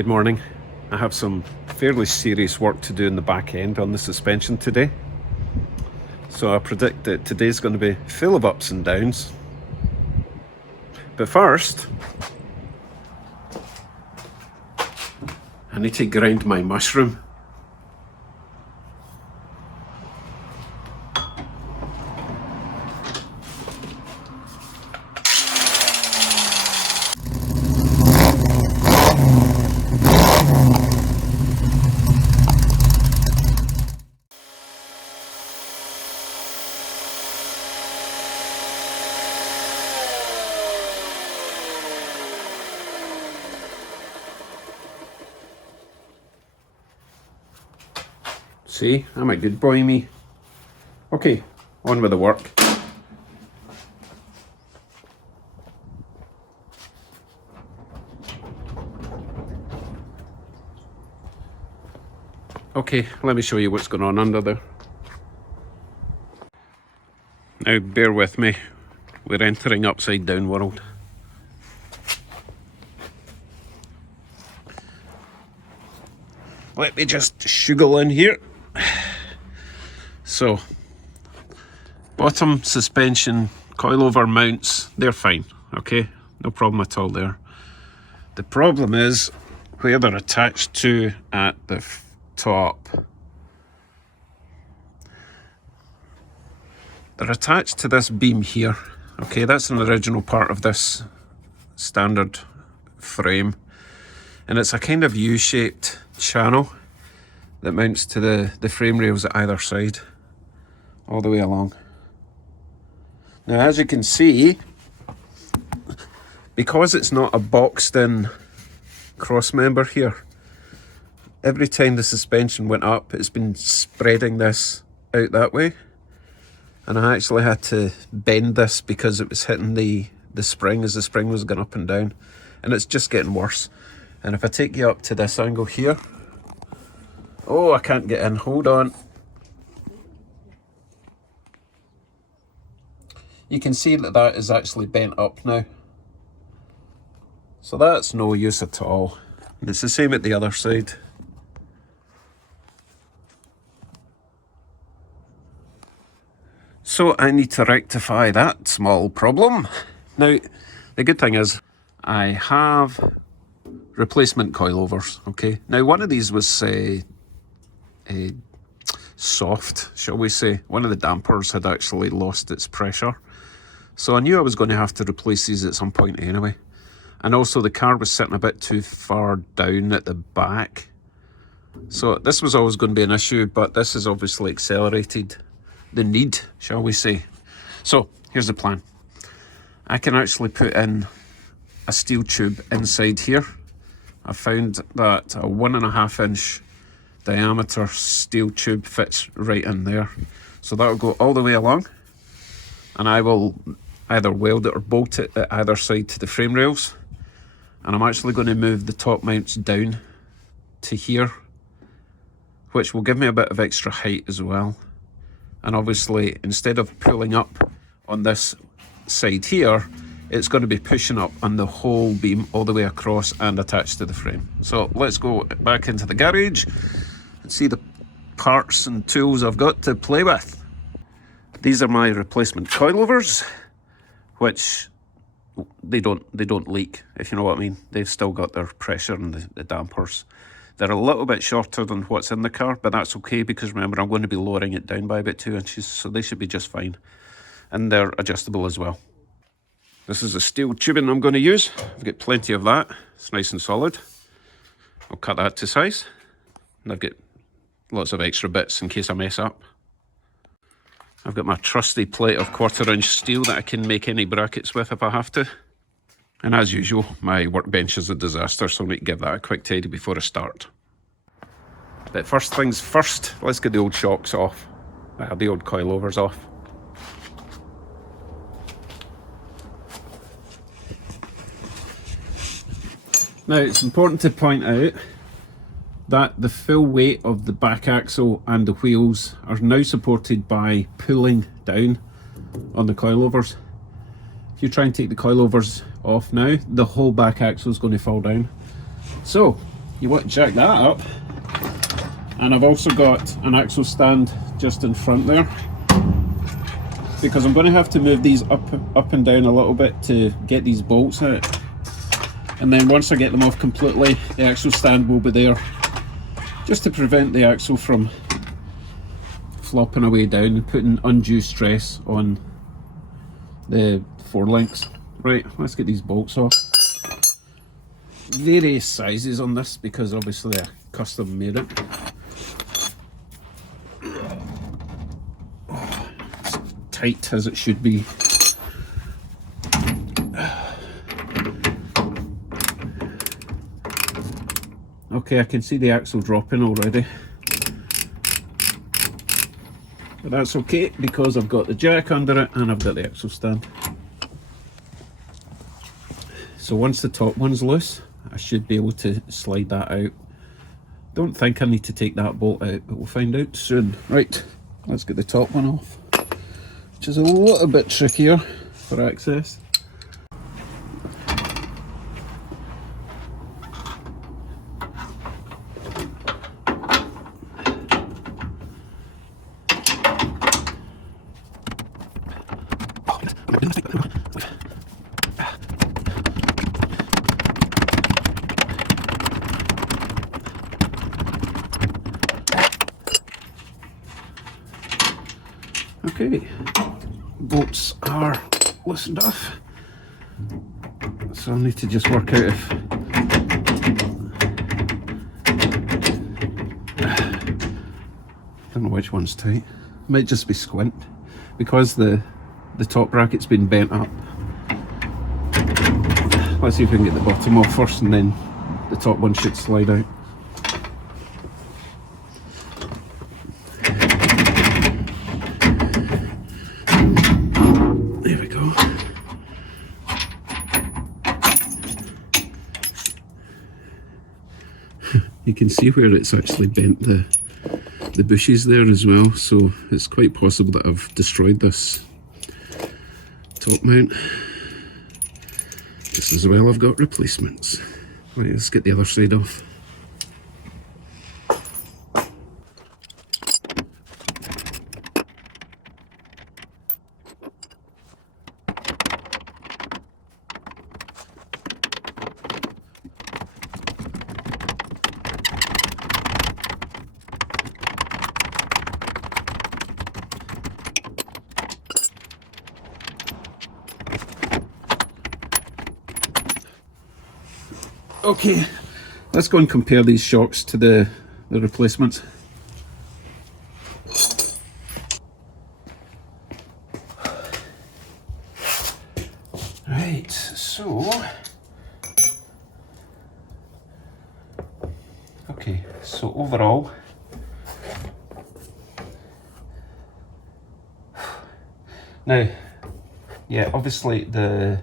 Good morning. I have some fairly serious work to do in the back end on the suspension today. So I predict that today's going to be full of ups and downs. But first, I need to grind my mushroom. See, I'm a good boy, me. Okay, on with the work. Okay, let me show you what's going on under there. Now, bear with me. We're entering upside down world. Let me just shuggle in here. So, bottom suspension coilover mounts, they're fine, okay? No problem at all there. The problem is where they're attached to at the top. They're attached to this beam here, okay? That's an original part of this standard frame. And it's a kind of U-shaped channel that mounts to the frame rails at either side, all the way along. Now, as you can see, because it's not a boxed in cross member here, every time the suspension went up, it's been spreading this out that way. And I actually had to bend this because it was hitting the spring as the spring was going up and down. And it's just getting worse. And if I take you up to this angle here, oh, I can't get in, hold on. You can see that that is actually bent up now. So that's no use at all. And it's the same at the other side. So I need to rectify that small problem. Now, the good thing is I have replacement coilovers, okay? Now, one of these was soft, shall we say. One of the dampers had actually lost its pressure. So I knew I was going to have to replace these at some point anyway. And also the car was sitting a bit too far down at the back. So this was always going to be an issue, but this has obviously accelerated the need, shall we say. So here's the plan. I can actually put in a steel tube inside here. I found that a 1.5 inch diameter steel tube fits right in there. So that'll go all the way along, and I will either weld it or bolt it at either side to the frame rails. And I'm actually going to move the top mounts down to here, which will give me a bit of extra height as well. And obviously, instead of pulling up on this side here, it's going to be pushing up on the whole beam all the way across and attached to the frame. So let's go back into the garage and see the parts and tools I've got to play with. These are my replacement coilovers, which they don't leak, if you know what I mean. They've still got their pressure and the dampers. They're a little bit shorter than what's in the car, but that's okay because remember, I'm going to be lowering it down by about 2 inches, so they should be just fine. And they're adjustable as well. This is the steel tubing I'm going to use. I've got plenty of that. It's nice and solid. I'll cut that to size. And I've got lots of extra bits in case I mess up. I've got my trusty plate of 1/4 inch steel that I can make any brackets with if I have to. And as usual, my workbench is a disaster, so I need to give that a quick tidy before I start. But first things first, let's get the old shocks off. The old coilovers off. Now, it's important to point out that the full weight of the back axle and the wheels are now supported by pulling down on the coilovers. If you try and take the coilovers off now, the whole back axle is going to fall down. So you want to jack that up. And I've also got an axle stand just in front there, because I'm going to have to move these up and down a little bit to get these bolts out. And then once I get them off completely, the axle stand will be there, just to prevent the axle from flopping away down and putting undue stress on the forelinks. Right, let's get these bolts off. Various sizes on this, because obviously I custom made it. It's tight as it should be. Okay, I can see the axle dropping already. But that's okay, because I've got the jack under it and I've got the axle stand. So once the top one's loose, I should be able to slide that out. Don't think I need to take that bolt out, but we'll find out soon. Right, let's get the top one off, which is a little bit trickier for access. Okay, bolts are loosened off, so I'll need to just work out if don't know which one's tight. Might just be squint, because the top bracket's been bent up. Let's see if we can get the bottom off first, and then the top one should slide out. There we go. You can see where it's actually bent the bushes there as well, so it's quite possible that I've destroyed this top mount. Just as well I've got replacements. Right, let's get the other side off. Okay, let's go and compare these shocks to the replacements. Right, so overall, now, yeah, obviously the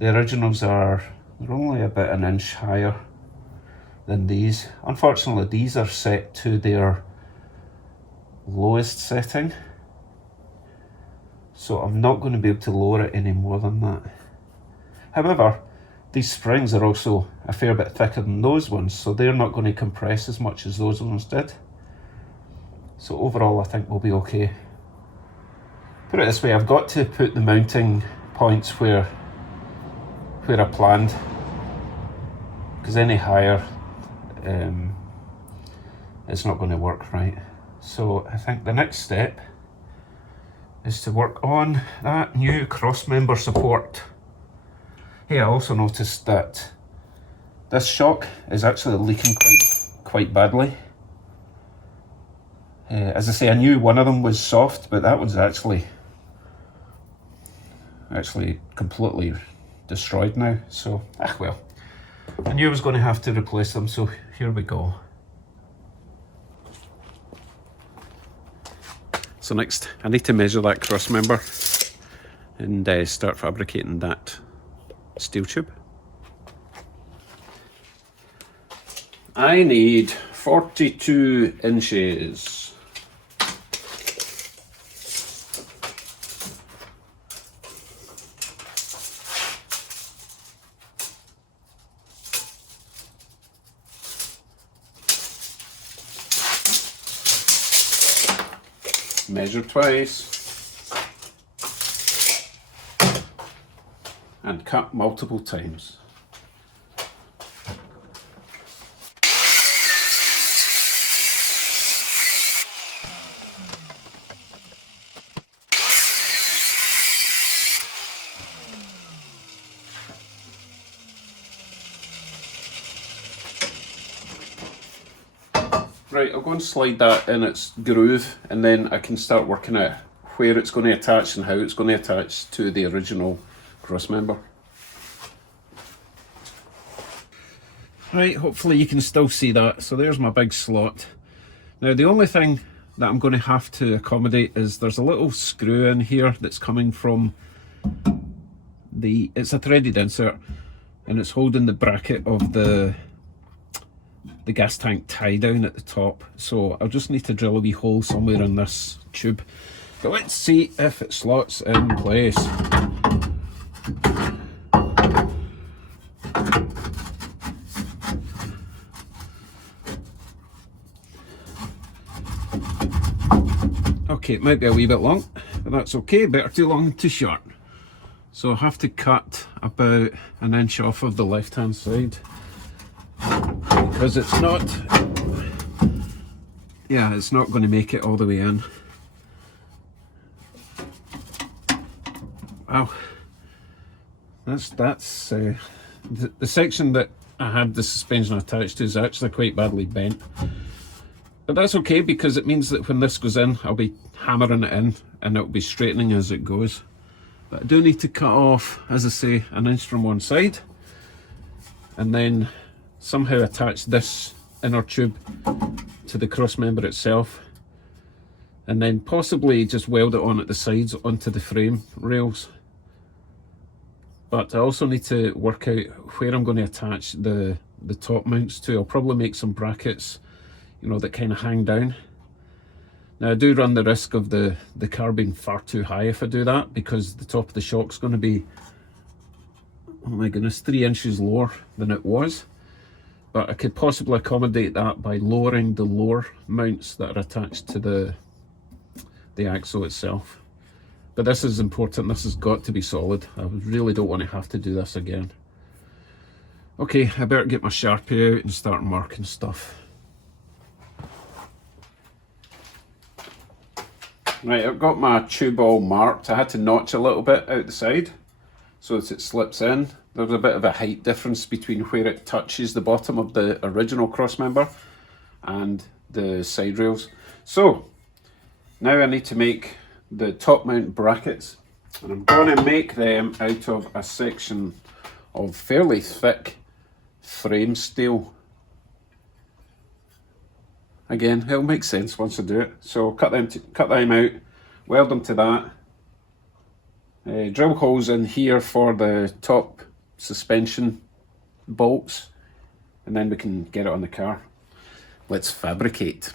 originals they're only about an inch higher than these. Unfortunately, these are set to their lowest setting, so I'm not going to be able to lower it any more than that. However, these springs are also a fair bit thicker than those ones, so they're not going to compress as much as those ones did. So overall, I think we'll be okay. Put it this way, I've got to put the mounting points where I planned, because any higher it's not going to work right. So I think the next step is to work on that new cross member support. Hey, I also noticed that this shock is actually leaking quite badly. As I say, I knew one of them was soft, but that one's actually completely destroyed now. So, well, I knew I was going to have to replace them, so here we go. So next, I need to measure that cross member and start fabricating that steel tube. I need 42 inches. measure twice, and cut multiple times. Right, I'll go and slide that in its groove, and then I can start working out where it's going to attach and how it's going to attach to the original cross member. Right, hopefully you can still see that. So there's my big slot. Now the only thing that I'm going to have to accommodate is there's a little screw in here that's coming from it's a threaded insert, and it's holding the bracket of the gas tank tie down at the top. So I'll just need to drill a wee hole somewhere in this tube. But let's see if it slots in place. Okay, it might be a wee bit long, but that's okay, better too long than too short. So I'll have to cut about 1 inch off of the left hand side, because it's not going to make it all the way in. Wow, that's the section that I had the suspension attached to is actually quite badly bent, but that's okay, because it means that when this goes in, I'll be hammering it in and it'll be straightening as it goes. But I do need to cut off, as I say, 1 inch from one side, and then somehow attach this inner tube to the cross member itself, and then possibly just weld it on at the sides onto the frame rails. But I also need to work out where I'm going to attach the top mounts to. I'll probably make some brackets, you know, that kind of hang down. Now I do run the risk of the car being far too high if I do that, because the top of the shock's going to be, oh my goodness, 3 inches lower than it was. But I could possibly accommodate that by lowering the lower mounts that are attached to the axle itself. But this is important, this has got to be solid. I really don't want to have to do this again. Okay, I better get my Sharpie out and start marking stuff. Right, I've got my tube all marked. I had to notch a little bit out the side so that it slips in. There's a bit of a height difference between where it touches the bottom of the original cross member and the side rails. So now I need to make the top mount brackets, and I'm going to make them out of a section of fairly thick frame steel. Again, it'll make sense once I do it. So cut them out, weld them to that, drill holes in here for the top suspension bolts, and then we can get it on the car. Let's fabricate.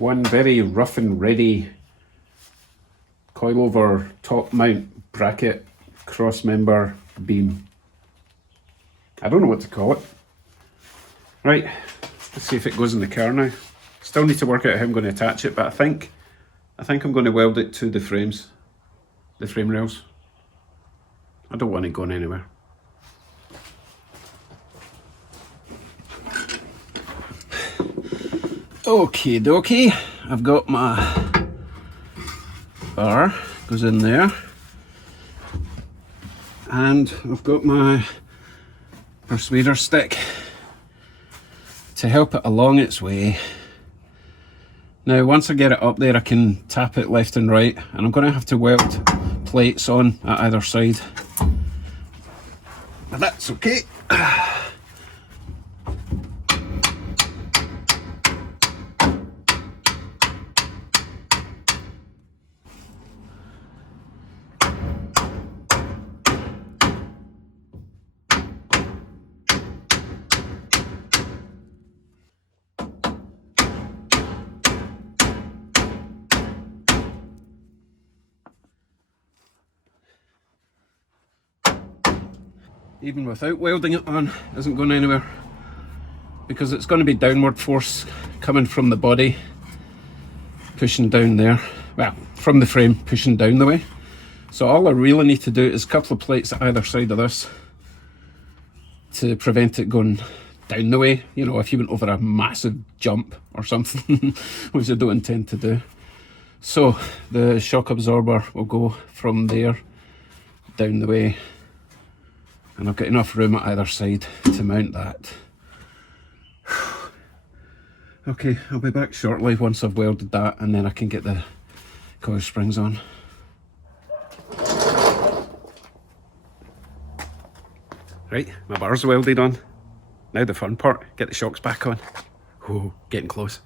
one very rough and ready coilover top mount bracket cross member beam. I don't know what to call it. Right, let's see if it goes in the car now. Still need to work out how I'm going to attach it, but I think I'm going to weld it to the frames, the frame rails. I don't want it going anywhere. Okie dokie, I've got my bar, goes in there, and I've got my persuader stick to help it along its way. Now once I get it up there I can tap it left and right, and I'm going to have to weld plates on at either side, but that's okay. Even without welding it on, isn't going anywhere, because it's going to be downward force coming from the body pushing down there, well, from the frame pushing down the way. So all I really need to do is a couple of plates at either side of this to prevent it going down the way, you know, if you went over a massive jump or something, which I don't intend to do. So the shock absorber will go from there down the way, and I've got enough room at either side to mount that. Okay, I'll be back shortly once I've welded that, and then I can get the coil springs on. Right, my bar's welded on. Now the fun part, get the shocks back on. Oh, getting close.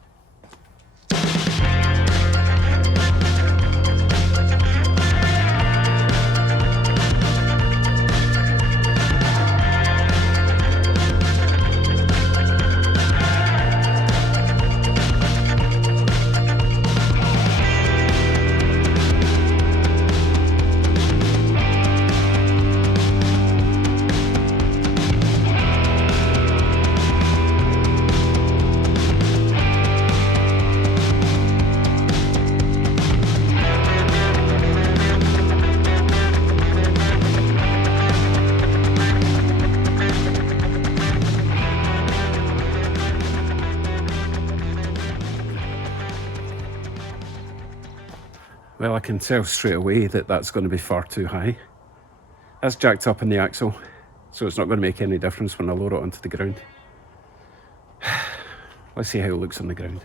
Well, I can tell straight away that that's going to be far too high. That's jacked up in the axle, so it's not going to make any difference when I lower it onto the ground. Let's see how it looks on the ground.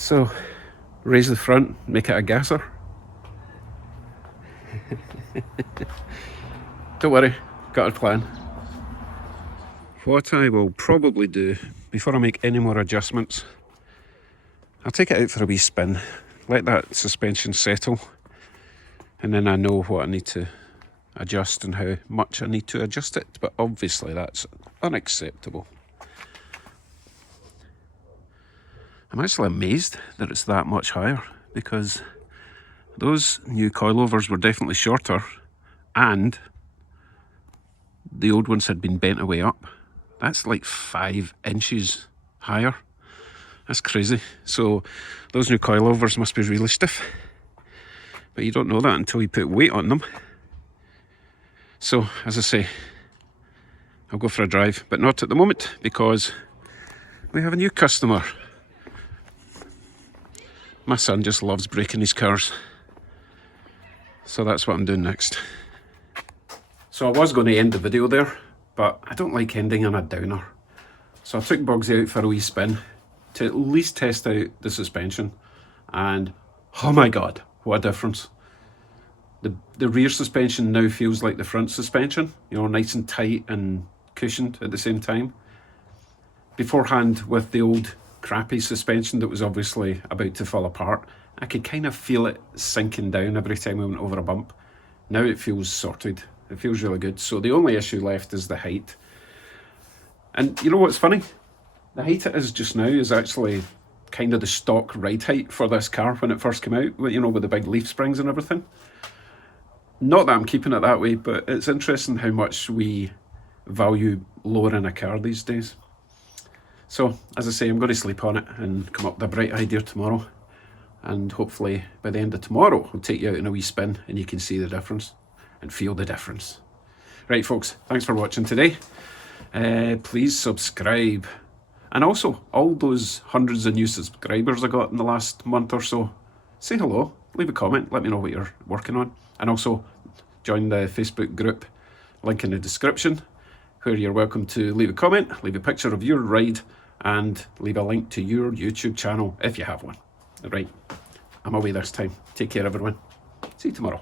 So, raise the front, make it a gasser. Don't worry, got a plan. What I will probably do, before I make any more adjustments, I'll take it out for a wee spin, let that suspension settle, and then I know what I need to adjust and how much I need to adjust it, but obviously that's unacceptable. I'm actually amazed that it's that much higher, because those new coilovers were definitely shorter and the old ones had been bent away up. That's like 5 inches higher. That's crazy. So those new coilovers must be really stiff, but you don't know that until you put weight on them. So as I say, I'll go for a drive, but not at the moment because we have a new customer. My son just loves breaking his cars, so that's what I'm doing next. So I was going to end the video there, but I don't like ending on a downer. So I took Bugsy out for a wee spin to at least test out the suspension, and oh my god, what a difference. The rear suspension now feels like the front suspension, you know, nice and tight and cushioned at the same time. Beforehand, with the old crappy suspension that was obviously about to fall apart, I could kind of feel it sinking down every time we went over a bump. Now it feels sorted. It feels really good. So the only issue left is the height. And you know what's funny? The height it is just now is actually kind of the stock ride height for this car when it first came out, you know, with the big leaf springs and everything. Not that I'm keeping it that way, but it's interesting how much we value lowering a car these days. So, as I say, I'm going to sleep on it and come up with a bright idea tomorrow. And hopefully by the end of tomorrow, I'll take you out in a wee spin and you can see the difference and feel the difference. Right, folks, thanks for watching today. Please subscribe. And also, all those hundreds of new subscribers I got in the last month or so, say hello, leave a comment, let me know what you're working on. And also, join the Facebook group, link in the description, where you're welcome to leave a comment, leave a picture of your ride, and leave a link to your YouTube channel if you have one. Right, I'm away this time. Take care, everyone. See you tomorrow.